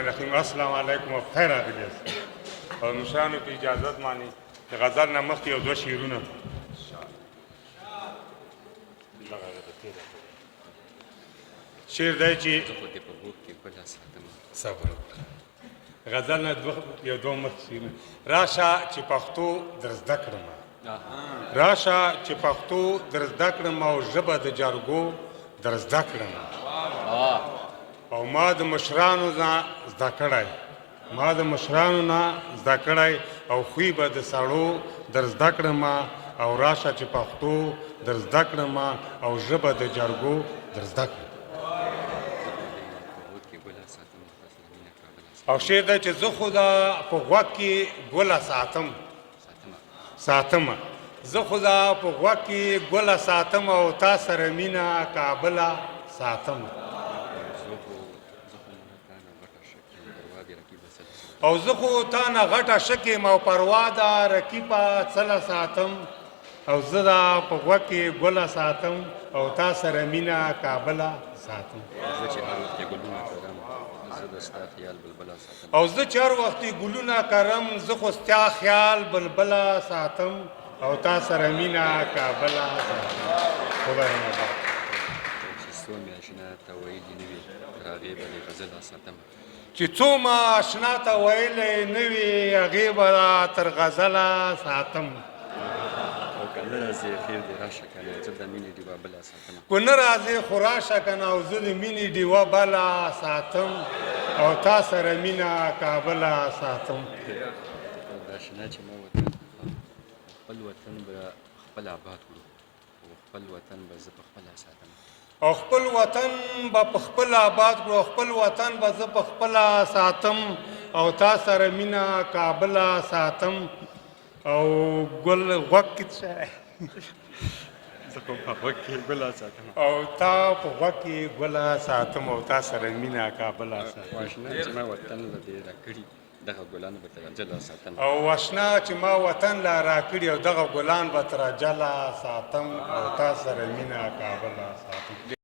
رحیم السلام علیکم او خیر راغلیاست او مشرانو په اجازت باندې د غزل نه مخکې یو دوه شعرونه شعر دی چې صبر غزل نه یو دوه مخکې شعرونه راشه چې پښتو در زده کړم راشه چې پښتو در زده کړم او ژبه د جرګو در زده کړم او ما د مشرانو نه زده کړی او خوی به د سړو در زده کړم او راشه چې پښتو در زده کړم او ژبه د جرګو در زده کړم او شعر دی چې زه خو دا په غوږ کې ګوله ساتم زه خو دا په غوږ کې ګوله ساتم او تا سره مینه کابله ساتم او زه خو تا نه غټه شکیم او پروا ده رقیبه څله ساتم او زه دا په غوږ کې ګوله ساتم او تا سره مینه کابله ساتم او زه چې هر وخت ګلونه کرم زه خو ستا خیال بلبله ساتم او تا سره مینه کابله ساتم خدای مبارک چې څو ما اشنا ته ویلې نه وي هغې به تر غزله ساتم کو نه راځې خو راشه که نه او زه د مینې ډیوه بله ساتم او تا سره مینه کابله ساتم او خپل وطن به په خپل آباد کړو او خپل وطن به زه په خپله ساتم او تا سره مینه کابله ساتم او ګل غوږ کې او تا په غوږ کې ګله ساتم او تا سره مینه کابله ساتم او اشنا چې ما وطن لا راکړي او دغه ګلان به تر اجله ساتم او تا سره مینه کابله ساتم